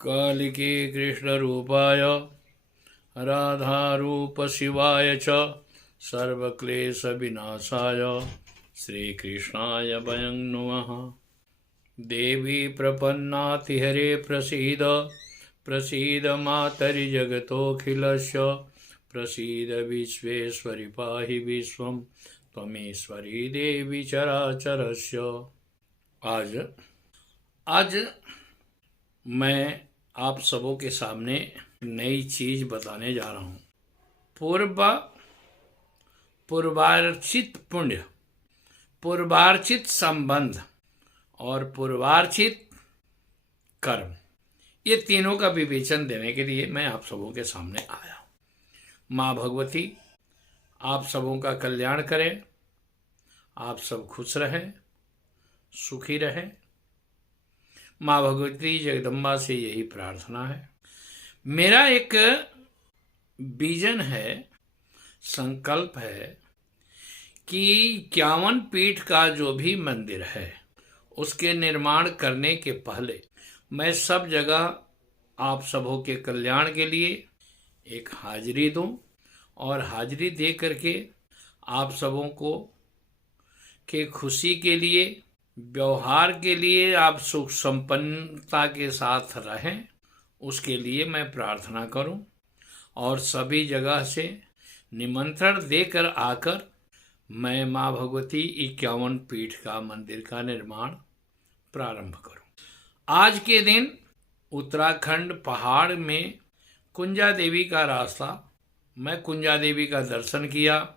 कालिके कृष्णरूपाय राधारूपशिवाय च सर्वक्लेशविनाशाय श्रीकृष्णाय वयं नुमः। देवी प्रपन्नातिहरे प्रसीद प्रसीद मातरि जगतोऽखिलस्य प्रसीद विश्वेश्वरि पाहि विश्वं त्वमेश्वरी देवी चराचरस्य। आज मैं आप सबों के सामने नई चीज बताने जा रहा हूँ। पूर्वार्चित पुण्य, पूर्वार्चित संबंध और पूर्वार्चित कर्म, ये तीनों का विवेचन देने के लिए मैं आप सबों के सामने आया हूँ। माँ भगवती आप सबों का कल्याण करें, आप सब खुश रहें, सुखी रहें। माँ भगवती जगदम्बा से यही प्रार्थना है। मेरा एक विजन है, संकल्प है कि 51 पीठ का जो भी मंदिर है उसके निर्माण करने के पहले मैं सब जगह आप सबों के कल्याण के लिए एक हाजिरी दूं और हाजिरी दे करके आप सबों को के खुशी के लिए, व्यवहार के लिए, आप सुख संपन्नता के साथ रहें, उसके लिए मैं प्रार्थना करूं और सभी जगह से निमंत्रण देकर आकर मैं माँ भगवती 51 पीठ का मंदिर का निर्माण प्रारंभ करूं। आज के दिन उत्तराखंड पहाड़ में कुंजा देवी का रास्ता, मैं कुंजा देवी का दर्शन किया,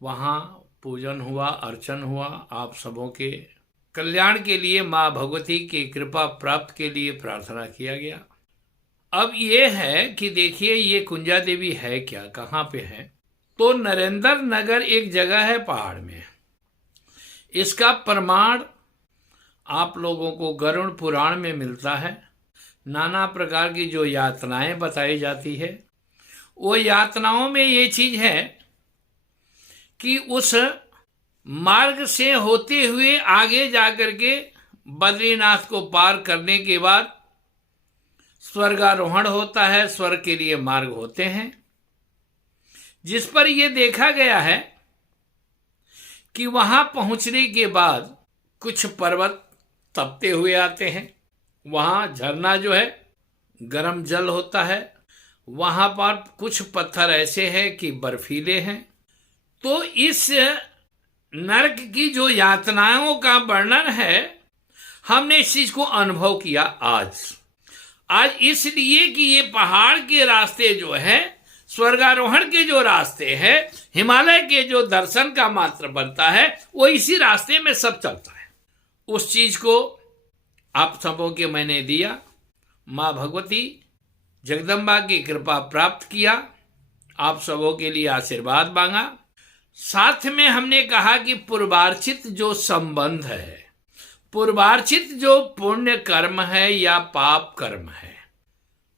वहाँ पूजन हुआ, अर्चन हुआ, आप सबों के कल्याण के लिए, माँ भगवती की कृपा प्राप्त के लिए प्रार्थना किया गया। अब ये है कि देखिए ये कुंजा देवी है क्या, कहाँ पे है? तो नरेंद्र नगर एक जगह है पहाड़ में। इसका प्रमाण आप लोगों को गरुड़ पुराण में मिलता है। नाना प्रकार की जो यातनाएं बताई जाती है, वो यातनाओं में ये चीज है कि उस मार्ग से होते हुए आगे जाकर के बद्रीनाथ को पार करने के बाद स्वर्गारोहण होता है, स्वर्ग के लिए मार्ग होते हैं, जिस पर यह देखा गया है कि वहां पहुंचने के बाद कुछ पर्वत तपते हुए आते हैं, वहां झरना जो है गर्म जल होता है, वहां पर कुछ पत्थर ऐसे हैं कि बर्फीले हैं। तो इस नरक की जो यातनाओं का वर्णन है, हमने इस चीज को अनुभव किया आज इसलिए कि ये पहाड़ के रास्ते जो है, स्वर्गारोहण के जो रास्ते हैं, हिमालय के जो दर्शन का मात्र बनता है, वो इसी रास्ते में सब चलता है। उस चीज को आप सबों के मैंने दिया, माँ भगवती जगदम्बा की कृपा प्राप्त किया, आप सबों के लिए आशीर्वाद मांगा। साथ में हमने कहा कि पूर्वार्चित जो संबंध है, पूर्वार्चित जो पुण्य कर्म है या पाप कर्म है,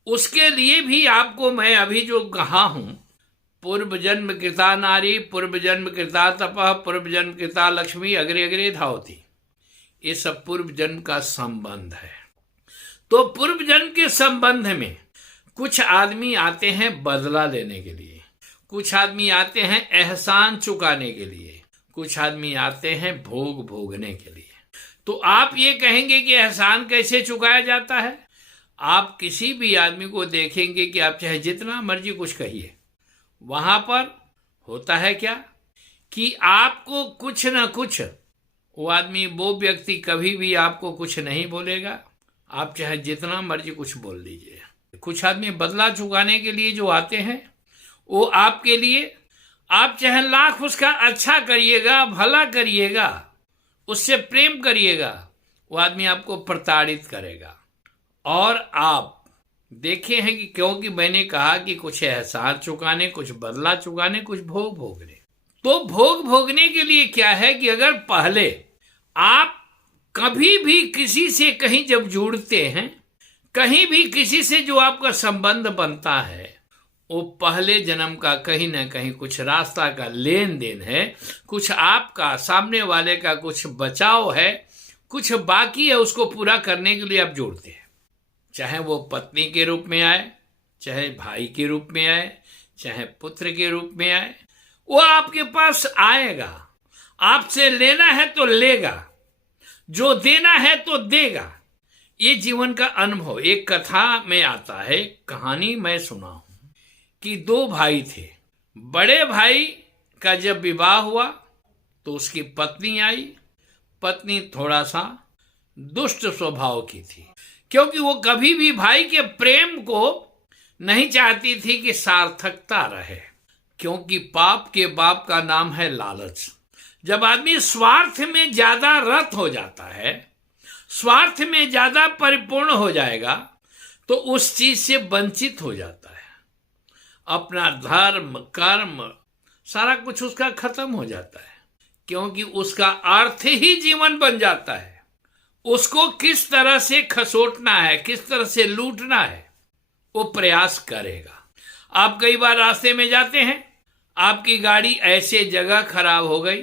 उसके लिए भी आपको मैं अभी जो कहा हूं, पूर्व जन्म कृता नारी, पूर्व जन्म कृता तपः, पूर्व जन्म कृता लक्ष्मी, अग्रे अग्रे धावती, ये सब पूर्व जन्म का संबंध है। तो पूर्व जन्म के संबंध में कुछ आदमी आते हैं बदला लेने के लिए, कुछ आदमी आते हैं एहसान चुकाने के लिए, कुछ आदमी आते हैं भोग भोगने के लिए। तो आप ये कहेंगे कि एहसान कैसे चुकाया जाता है? आप किसी भी आदमी को देखेंगे कि आप चाहे जितना मर्जी कुछ कहिए, वहां पर होता है क्या कि आपको कुछ ना कुछ, वो व्यक्ति कभी भी आपको कुछ नहीं बोलेगा, आप चाहे जितना मर्जी कुछ बोल लीजिए। कुछ आदमी बदला चुकाने के लिए जो आते हैं, वो आपके लिए, आप चाहे लाख उसका अच्छा करिएगा, भला करिएगा, उससे प्रेम करिएगा, वो आदमी आपको प्रताड़ित करेगा। और आप देखे हैं कि क्योंकि मैंने कहा कि कुछ एहसान चुकाने, कुछ बदला चुकाने, कुछ भोग भोगने। तो भोग भोगने के लिए क्या है कि अगर पहले आप कभी भी किसी से कहीं जब जुड़ते हैं, कहीं भी किसी से जो आपका संबंध बनता है, वो पहले जन्म का कहीं ना कहीं कुछ रास्ता का लेन देन है, कुछ आपका सामने वाले का कुछ बचाव है, कुछ बाकी है, उसको पूरा करने के लिए आप जोड़ते हैं। चाहे वो पत्नी के रूप में आए, चाहे भाई के रूप में आए, चाहे पुत्र के रूप में आए, वो आपके पास आएगा। आपसे लेना है तो लेगा, जो देना है तो देगा। ये जीवन का अनुभव। एक कथा में आता है, कहानी मैं सुना हूं कि दो भाई थे। बड़े भाई का जब विवाह हुआ तो उसकी पत्नी आई। पत्नी थोड़ा सा दुष्ट स्वभाव की थी, क्योंकि वो कभी भी भाई के प्रेम को नहीं चाहती थी कि सार्थकता रहे, क्योंकि पाप के बाप का नाम है लालच। जब आदमी स्वार्थ में ज्यादा रत हो जाता है, स्वार्थ में ज्यादा परिपूर्ण हो जाएगा, तो उस चीज से वंचित हो जाता है। अपना धर्म, कर्म, सारा कुछ उसका खत्म हो जाता है, क्योंकि उसका अर्थ ही जीवन बन जाता है। उसको किस तरह से खसोटना है, किस तरह से लूटना है, वो प्रयास करेगा। आप कई बार रास्ते में जाते हैं, आपकी गाड़ी ऐसे जगह खराब हो गई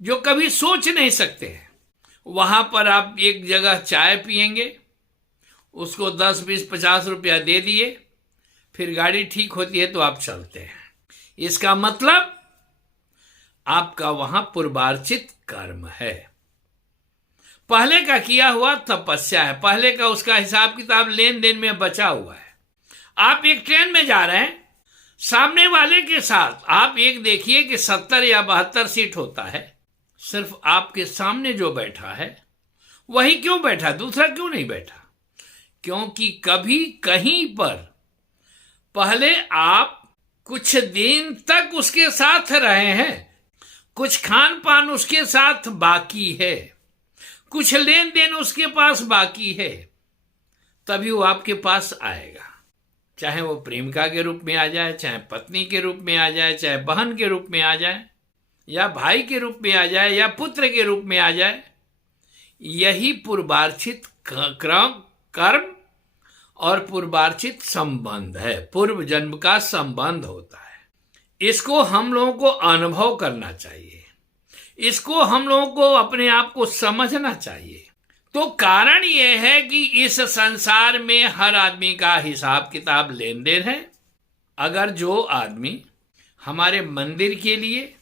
जो कभी सोच नहीं सकते हैं। वहां पर आप एक जगह चाय पिएंगे, उसको 10, 20, 50 रुपया दे दिए, फिर गाड़ी ठीक होती है तो आप चलते हैं। इसका मतलब आपका वहां पूर्वार्जित कर्म है, पहले का किया हुआ तपस्या है, पहले का उसका हिसाब किताब लेन देन में बचा हुआ है। आप एक ट्रेन में जा रहे हैं, सामने वाले के साथ आप एक देखिए कि 70 या 72 सीट होता है, सिर्फ आपके सामने जो बैठा है वही क्यों बैठा, दूसरा क्यों नहीं बैठा? क्योंकि कभी कहीं पर पहले आप कुछ दिन तक उसके साथ रहे हैं, कुछ खान पान उसके साथ बाकी है, कुछ लेन देन उसके पास बाकी है, तभी वो आपके पास आएगा। चाहे वो प्रेमिका के रूप में आ जाए, चाहे पत्नी के रूप में आ जाए, चाहे बहन के रूप में आ जाए, या भाई के रूप में आ जाए, या पुत्र के रूप में आ जाए। यही पूर्वार्जित कर्म और पूर्वार्जित संबंध है, पूर्व जन्म का संबंध होता है। इसको हम लोगों को अनुभव करना चाहिए, इसको हम लोगों को अपने आप को समझना चाहिए। तो कारण यह है कि इस संसार में हर आदमी का हिसाब किताब लेन देन है। अगर जो आदमी हमारे मंदिर के लिए,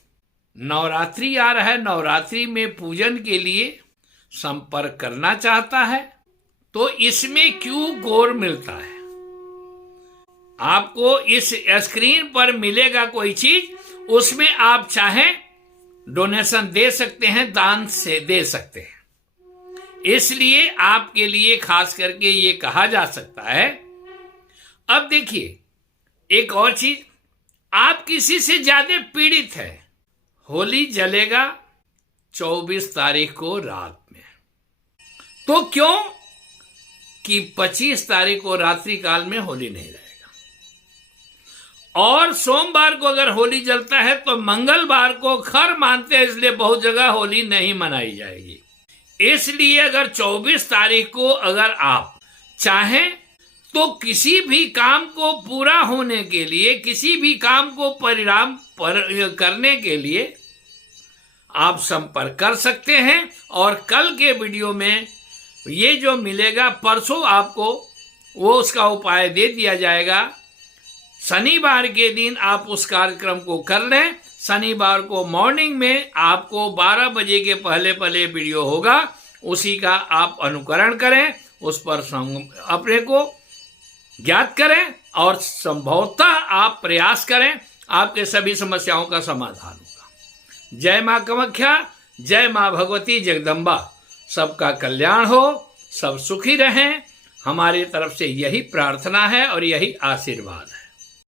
नवरात्रि आ रहा है, नवरात्रि में पूजन के लिए संपर्क करना चाहता है, तो इसमें क्यों गौर मिलता है? आपको इस स्क्रीन पर मिलेगा कोई चीज, उसमें आप चाहें डोनेशन दे सकते हैं, दान से दे सकते हैं। इसलिए आपके लिए खास करके ये कहा जा सकता है। अब देखिए एक और चीज, आप किसी से ज्यादा पीड़ित है, होली जलेगा 24 तारीख को रात में, तो क्यों कि 25 तारीख को रात्रि काल में होली नहीं रहेगा, और सोमवार को अगर होली जलता है तो मंगलवार को खर मानते हैं, इसलिए बहुत जगह होली नहीं मनाई जाएगी। इसलिए अगर 24 तारीख को अगर आप चाहें तो किसी भी काम को पूरा होने के लिए, किसी भी काम को परिणाम करने के लिए आप संपर्क कर सकते हैं। और कल के वीडियो में ये जो मिलेगा, परसों आपको वो उसका उपाय दे दिया जाएगा। शनिवार के दिन आप उस कार्यक्रम को कर लें। शनिवार को मॉर्निंग में आपको 12 बजे के पहले पहले वीडियो होगा, उसी का आप अनुकरण करें, उस पर अपने को ज्ञात करें और संभवतः आप प्रयास करें, आपके सभी समस्याओं का समाधान होगा। जय मां कामाख्या, जय मां भगवती जगदम्बा। सबका कल्याण हो, सब सुखी रहें, हमारी तरफ से यही प्रार्थना है और यही आशीर्वाद है।